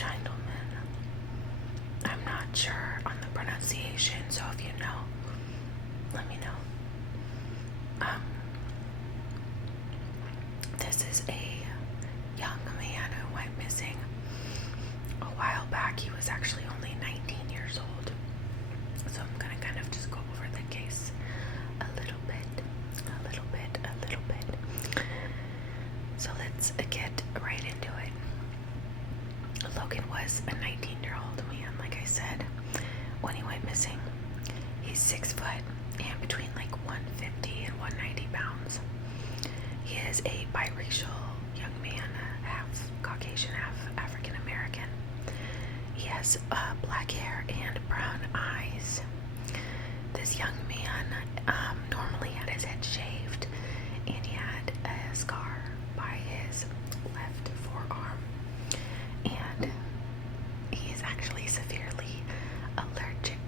Schiendelman. I'm not sure on the pronunciation, so if you know, let me know. This is a young man who went missing a while back. He was actually only 19 years old. So I'm gonna kind of just go over the case a little bit. So let's get right into it. Logan was a 19-year-old man, like I said, when he went missing. He's 6 foot and between like 150 and 190 pounds. He is a biracial young man, half Caucasian, half African American. He has black hair and brown eyes. This young man normally had his head shaved, and he had a scar by his left forearm. And he is actually severely allergic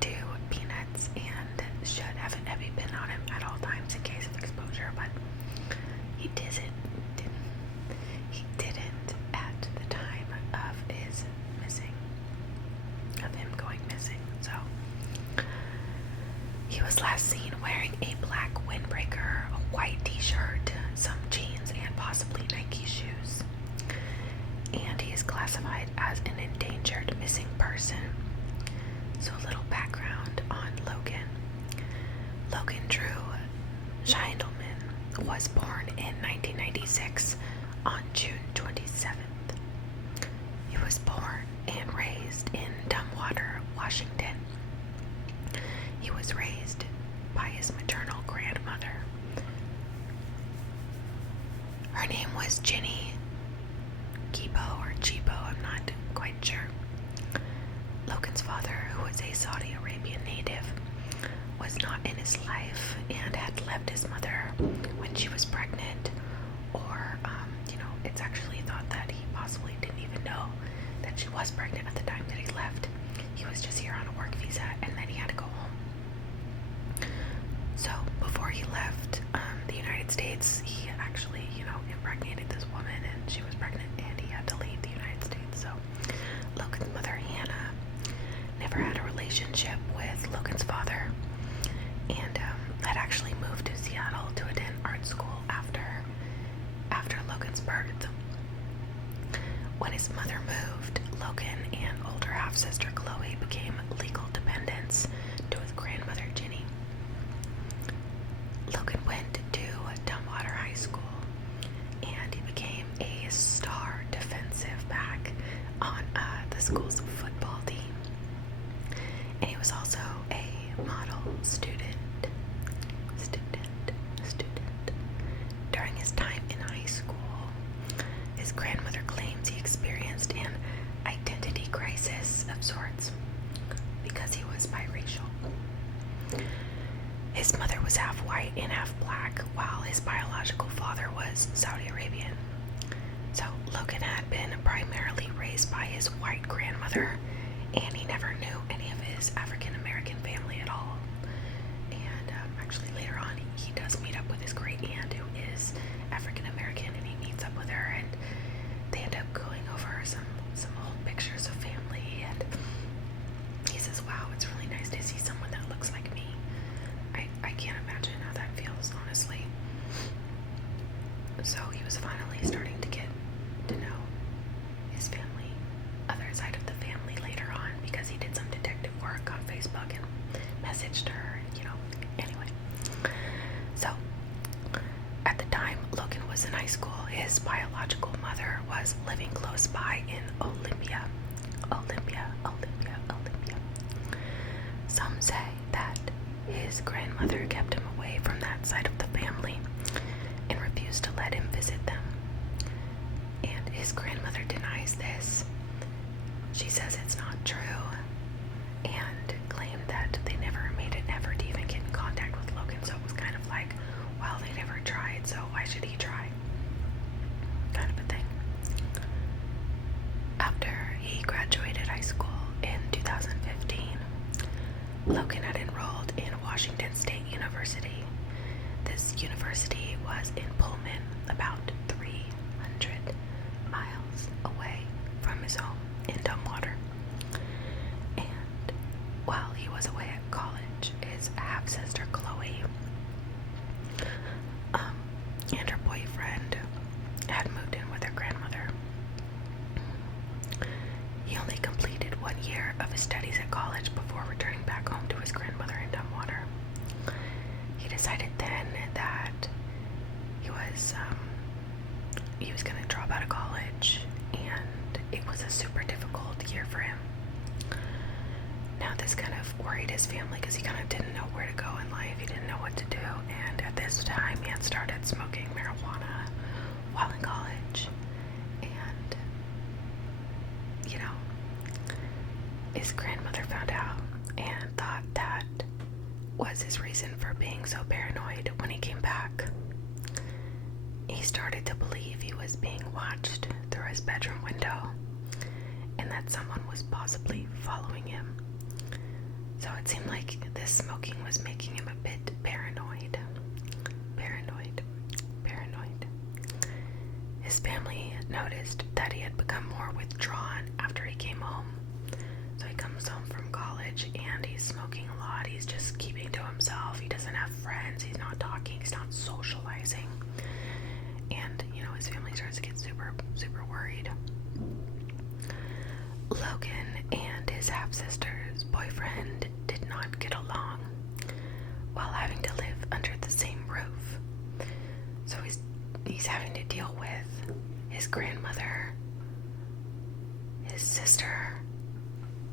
to peanuts and should have an EpiPen on him at all times in case of exposure, but he didn't at the time of his him going missing. So he was last seen wearing a black windbreaker, a white t-shirt, some jeans, and possibly Nike shoes. And he is classified as an endangered missing person. So a little background on Logan. Logan Drew Schiendelman was born in 1996 on June 27th. He was born and raised in Tumwater, Washington. He was raised by his maternal grandmother. Her name was Jenny Gibo or Gibo, I'm not quite sure. Logan's father, who was a Saudi Arabian native, was not in his life and had left his mother when she was pregnant, or it's actually thought that he possibly didn't even know that she was pregnant at the time that he left. He was just here on a work visa, and then he had to go home. So before he left the United States, he actually impregnated this woman, and she was pregnant, and he had to leave the United States. So Logan's mother, Hannah, never had a relationship with Logan's father, and had actually moved to Seattle to attend art school after Logan's birth. When his mother moved, Logan and older half-sister Chloe became legal dependents to his grandmother Jenny. Logan went to Tumwater High School, and he became a star defensive back on the school's football team. And he was also a model student. During his time in high school, his grandmother claims he experienced an identity crisis of sorts because he was biracial. His mother was half white and half black, while his biological father was Saudi Arabian. So Logan had been primarily raised by his white grandmother, and he never knew any of his African American family at all. And actually later on, he does meet up with his great aunt, who is African American, and he meets up with her, and they end up going over some old pictures of family, and he says, wow, it's really nice to see someone that looks like me. I can't imagine how that feels, honestly. So he was finally starting to get to know his family, other side of the family later on, because he did some detective work on Facebook and messaged her, anyway. So at the time Logan was in high school, his biological mother was living close by in Olympia. Some say that his grandmother kept him away from that side of the family and refused to let him visit them. And his grandmother denies this. She says it's not true, and claimed that they never made an effort to even get in contact with Logan. So it was kind of like, well, they never tried, so why should he try? Kind of a thing. After he graduated high school in 2015, Logan had enrolled in Washington State University. This university was in Pullman, about 300 miles his grandmother found out and thought that was his reason for being so paranoid when he came back. He started to believe he was being watched through his bedroom window and that someone was possibly following him. So it seemed like this smoking was making him a bit paranoid. His family noticed that he had become more withdrawn after he came home. So he comes home from college and he's smoking a lot. He's just keeping to himself. He doesn't have friends. He's not talking. He's not socializing. And, his family starts to get super, super worried. Logan and his half-sister's boyfriend did not get along while having to live under the same roof. So he's having to deal with his grandmother, his sister,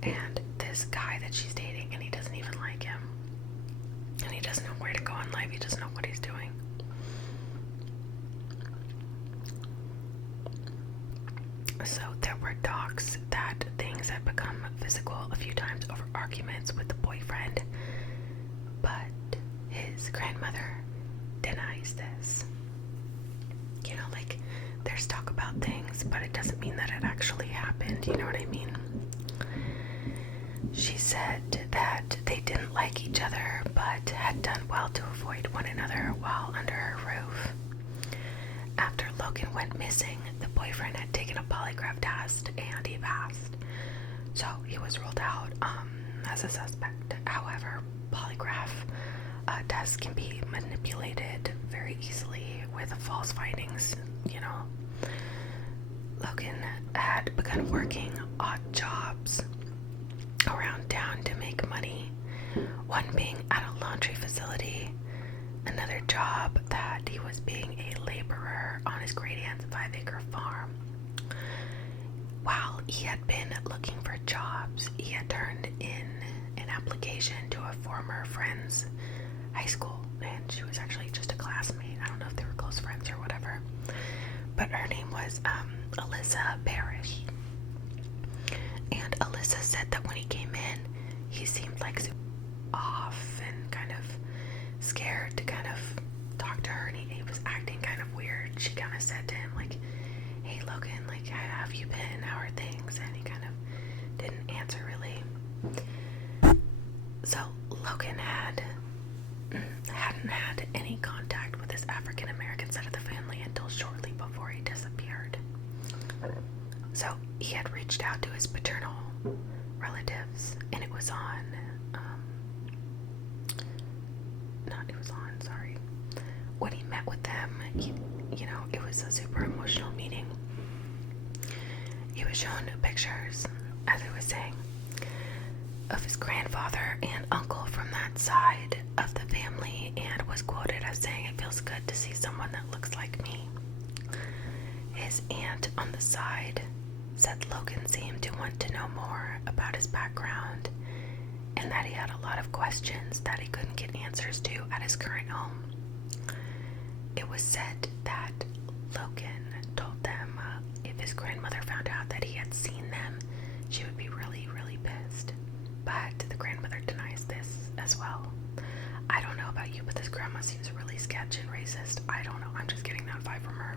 and this guy that she's dating, and he doesn't even like him. And he doesn't know where to go in life. He doesn't know what he's doing. So there were talks that things had become physical a few times over arguments with the boyfriend, but his grandmother denies this. There's talk about things, but it doesn't mean that it actually happened, you know what I mean? She said that they didn't like each other, but had done well to avoid one another while under her roof. After Logan went missing, the boyfriend had taken a polygraph test and he passed. So he was ruled out as a suspect. However, polygraph tests can be manipulated very easily with false findings, Logan had begun working odd jobs around town to make money, one being at a laundry facility, another job that he was being a laborer on his great aunt's 5-acre farm. While he had been looking for jobs, he had turned in an application to a former friend's high school, and she was actually just a classmate. I don't know if they were close friends or whatever, but her name was Alyssa Parrish. And Alyssa said that when he came in, he seemed like off and kind of scared to kind of talk to her, and he was acting kind of weird. She kind of said to him, like, "Hey Logan, like, how have you been? How are things?" And he kind of didn't answer really. So Logan hadn't had any contact with his African American side of the family until shortly before he disappeared. So he had reached out to his paternal relatives, and when he met with them, it was a super emotional meeting. He was shown pictures, as I was saying, of his grandfather and uncle from that side of the family, and was quoted as saying, "It feels good to see someone that looks like me." His aunt on the side said Logan seemed to want to know more about his background and that he had a lot of questions that he couldn't get answers to at his current home. It was said that Logan told them if his grandmother found out that he had seen them, she would be really, really pissed. But the grandmother denies this as well. I don't know about you, but this grandma seems really sketchy and racist. I don't know. I'm just getting that vibe from her.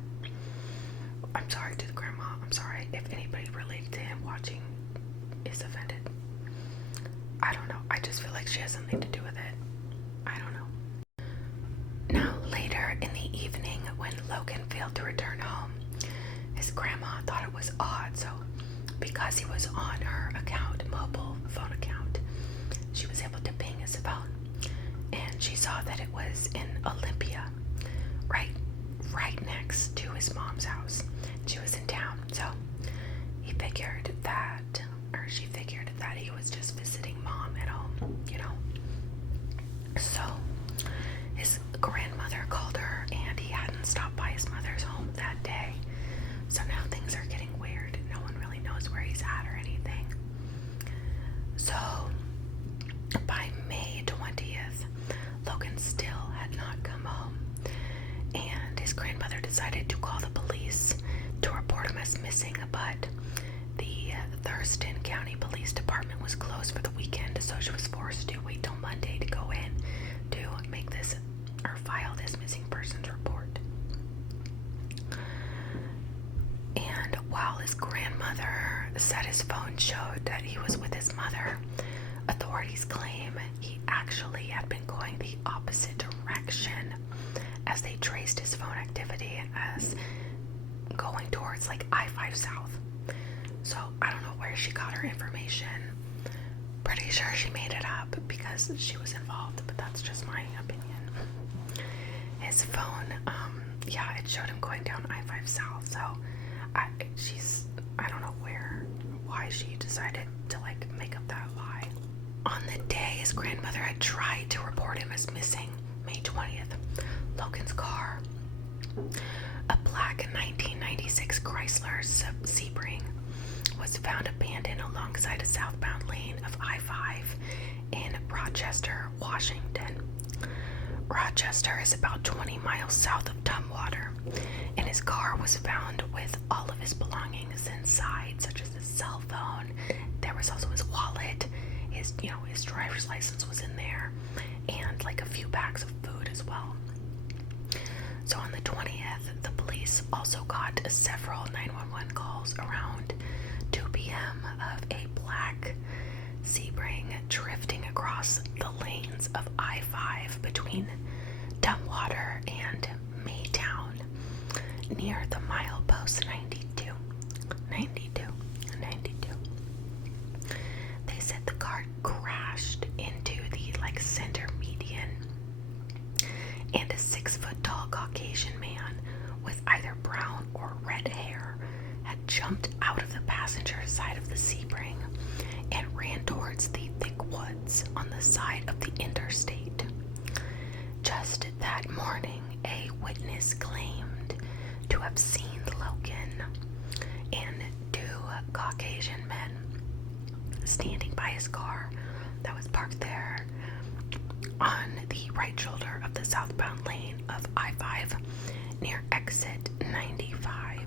I'm sorry to the grandma. I'm sorry if anybody related to him watching is offended. I don't know. I just feel like she has something to do with it. I don't know. Now, later in the evening, when Logan failed to return home, his grandma thought it was odd. So, because he was on her mobile phone account, she was able to ping his phone. And she saw that it was in Olympia, right next to his mom's house. She was in town, so she figured that he was just visiting mom at home, So his grandmother called her, and he hadn't stopped by his mother's home that day. So now things are getting weird. No one really knows where he's at or anything. So by May 20th, Logan still had not come home, and his grandmother decided to call the police to report him as missing, but the Thurston County Police Department was closed for the weekend, so she was forced to wait till Monday to go in to make this or file this missing persons report. And while his grandmother said his phone showed that he was with his mother, authorities claim he actually had been going the opposite direction as they traced his phone activity as going towards like I-5 South. So I don't know where she got her information. Pretty sure she made it up because she was involved, but that's just my opinion. His phone, it showed him going down I-5 South, so I don't know why she decided to like make up that lie. On the day his grandmother had tried to report him as missing, May 20th, Logan's car, a black 1996 Chrysler Sebring, was found abandoned alongside a southbound lane of I-5 in Rochester, Washington. Rochester is about 20 miles south of Tumwater, and his car was found with all of his belongings inside, such as his cell phone. There was also his wallet, his driver's license was in there, and like a few bags of food as well. So on the 20th, the police also got several 911 calls around 2 p.m. of a black Sebring drifting across the lanes of I-5 between Tumwater and Maytown near the milepost 92. They said the car crashed into the center median, and a 6-foot-tall Caucasian man with either brown or red hair had jumped out of the passenger side of the Sebring and ran towards the thick woods on the side of the interstate. Just that morning, a witness claimed to have seen Logan and 2 Caucasian men standing by his car that was parked there on the right shoulder of the southbound lane of I-5 near exit 95.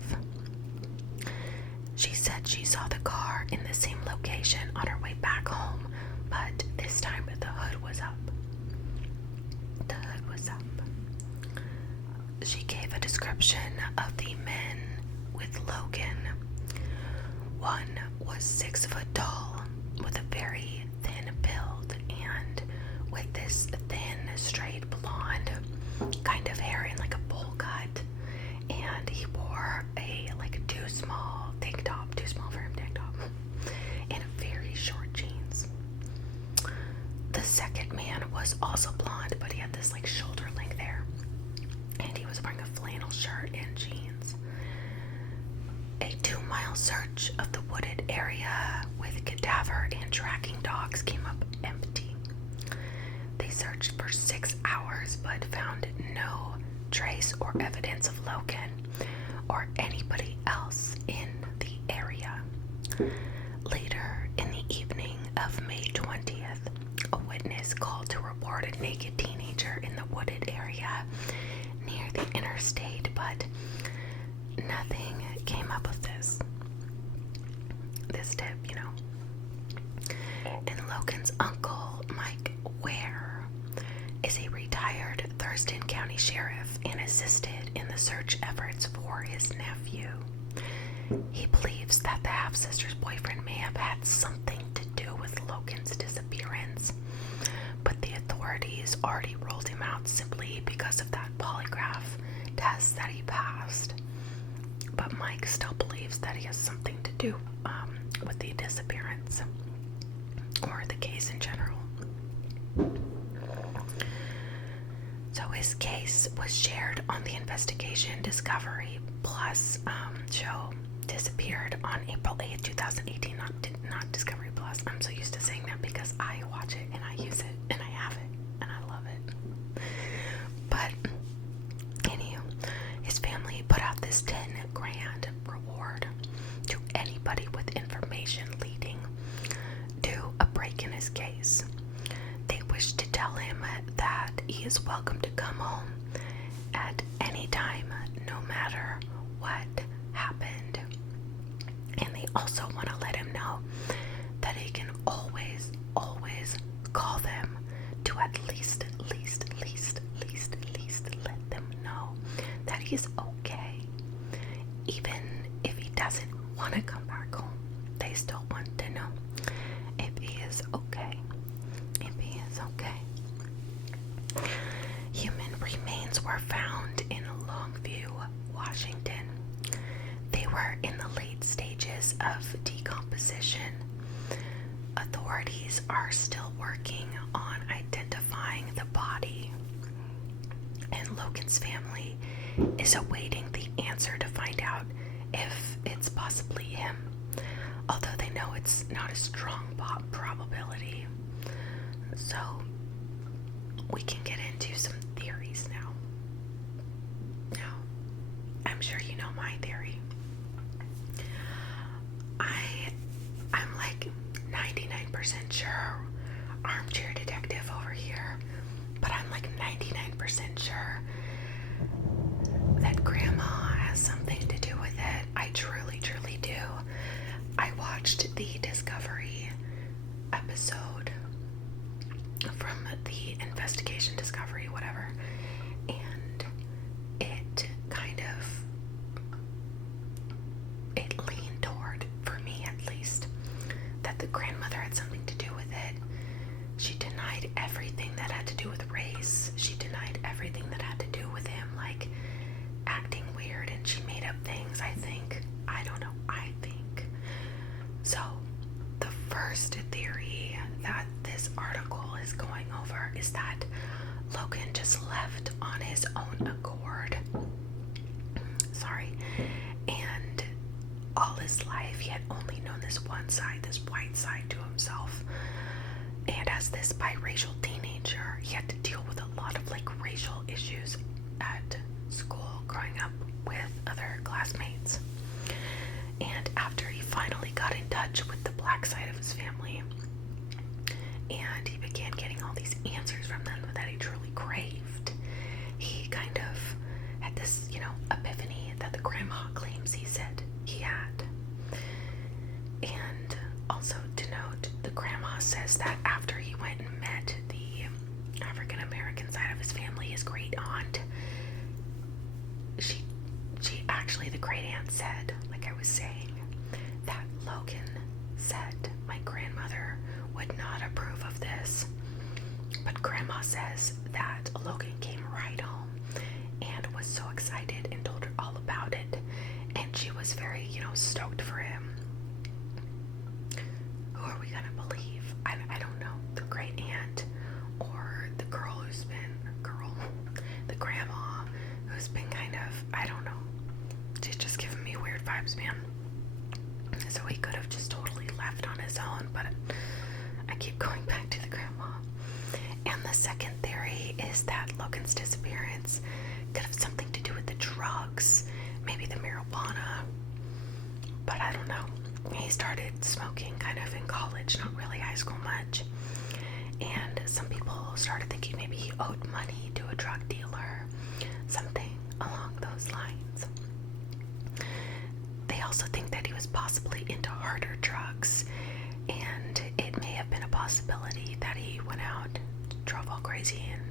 She said she saw the car in the same location on her way back home, but this time the hood was up. She gave a description of the men with Logan. One was 6 foot tall with a very thin build and with this thin, straight blonde kind of hair in like a bowl cut, and he wore a too small for him tank top, and very short jeans. The second man was also blonde, but he had this shoulder length hair, and he was wearing a flannel shirt and jeans. A 2-mile search of the wooded area with cadaver and tracking dogs came up empty. They searched for 6 hours but found no trace or evidence of Logan or anybody else in the area. Later in the evening of May 20th, a witness called to report a naked teenager in the wooded area near the interstate, but nothing came up of this tip, And Logan's uncle, Mike Ware, is a retired Thurston County Sheriff and assisted in the search efforts for his nephew. He believes that the half-sister's boyfriend may have had something to do with Logan's disappearance, but the authorities already ruled him out simply because of that polygraph test that he passed. But Mike still believes that he has something to do with the disappearance or the case in general. So his case was shared on the Investigation Discovery Plus show, disappeared on April 8th, 2018, not Discovery Plus. I'm so used to saying that because I watch it and I use it and I have it and I love it. But anywho, his family put out this $10,000 reward to anybody with information leading to a break in his case. They wish to tell him that he is welcome to come home at any time, no matter what happened. And they also want to let him know he's okay. Even if he doesn't want to come back home, they still want to know if he is okay. If he is okay. Human remains were found in Longview, Washington. They were in the late stages of decomposition. Authorities are still working on identifying the body, and Logan's family is awaiting the answer to find out if it's possibly him, although they know it's not a strong probability. So we can get into some theories now. Now, I'm sure you know my theory. I'm like 99% sure, armchair detective over here, but I'm like 99% sure that Grandma has something to do with it. I truly, truly do. I watched the Discovery episode from the investigation Discovery, whatever, and it kind of, it leaned toward, for me at least, that the grandmother had something to do with it. She denied everything that had to do with race. She denied everything that had to do with him, like, acting weird, and she made up things, I think. I don't know, I think. So, the first theory that this article is going over is that Logan just left on his own accord. Sorry. And all his life he had only known this one side, this white side to himself. And as this biracial teenager, he had to deal with a lot of like racial issues at school growing up with other classmates. And after he finally got in touch with the black side of his family, and he began getting all these answers from them that he truly craved, he kind of had this, epiphany that the grandma claims he said he had. And also to note, the grandma says that after he went and met the African American side of his family, his great aunt, she actually, the great aunt said, like I was saying, that Logan said my grandmother would not approve of this. But Grandma says that Logan came right home and was so excited and told her all about it. And she was very, stoked for him. Who are we gonna believe? I don't know. The great aunt or the girl who's been, the grandma who's been kind of, I don't know. She's just giving me weird vibes, man. So he could have just totally left on his own, but I keep going back to the grandma. And the second theory is that Logan's disappearance could have something to do with the drugs, maybe the marijuana, but I don't know. He started smoking kind of in college, not really high school much. And some people started thinking maybe he owed money to a drug dealer, something along those lines. They also think that he was possibly into harder drugs, and it may have been a possibility that he went out, drove all crazy, and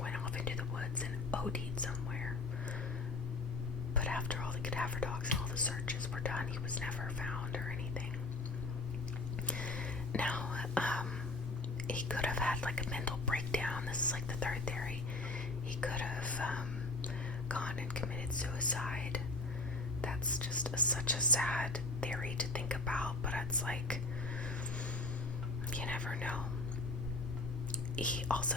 went off into the woods and OD'd somewhere. But after all the cadaver dogs and all the searches were done, he was never found or anything. Now, he could have had like a mental breakdown. This is like the third theory. He could have gone and committed suicide. That's just such a sad theory to think about, but it's like, you never know. He also,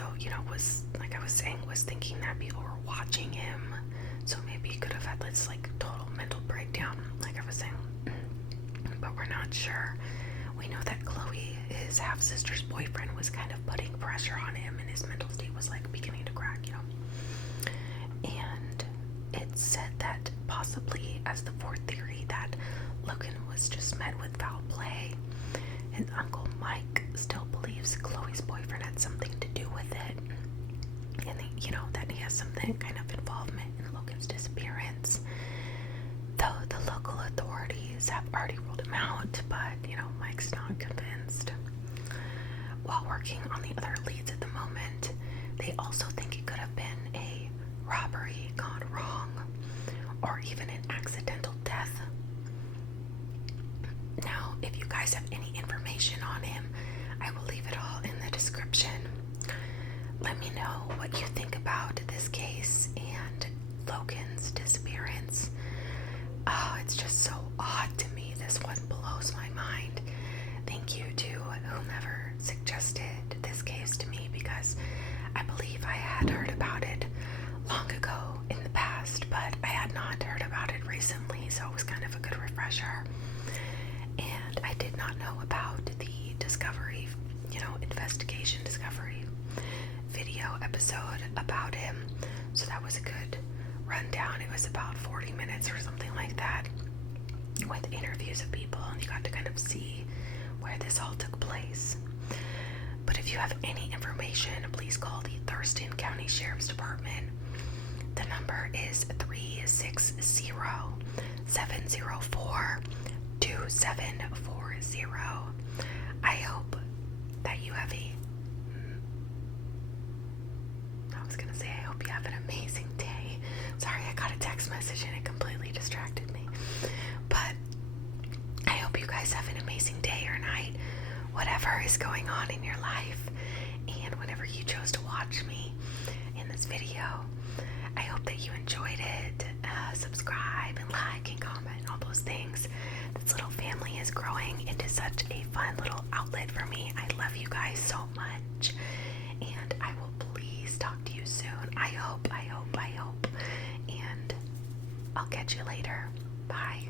was, like I was saying, was thinking that people were watching him, so maybe he could have had this like total mental breakdown, like I was saying, but we're not sure. We know that Chloe, his half-sister's boyfriend, was kind of putting pressure on him, and his mental state was like beginning to crack, And it's said that possibly, as the fourth theory, that Logan was just met with foul play, and Uncle Mike still believes Chloe's boyfriend had something to do with it, and that he has something kind of involvement in Logan's disappearance. Though the local authorities have already ruled him out, but Mike's not convinced. While working on the other leads at the moment, they also think it could have been a robbery gone wrong, or even an accidental death. Now, if you guys have any information on him, I will leave it all in the description. Let me know what you think about this case and Logan's disappearance. Oh, it's just so odd to me. This one blows my mind. Thank you to whomever suggested this case to me, because I believe I had heard about it long ago in the past, but I had not heard about it recently, so it was kind of a good refresher. And I did not know about the discovery, investigation discovery video episode about him, so that was a good rundown. It was about 40 minutes or something like that, with interviews of people, and you got to kind of see where this all took place. But if you have any information, please call the Thurston County Sheriff's Department. The number is 360-704-2740. I hope that you have I hope you have an amazing day. Sorry, I got a text message and it completely distracted me. But I hope you guys have an amazing day or night, whatever is going on in your life, and whenever you chose to watch me in this video. I hope that you enjoyed it. Subscribe and like and comment and all those things. This little family is growing into such a fun little outlet for me. I love you guys so much, and I will please talk to you soon. I hope, and I'll catch you later. Bye.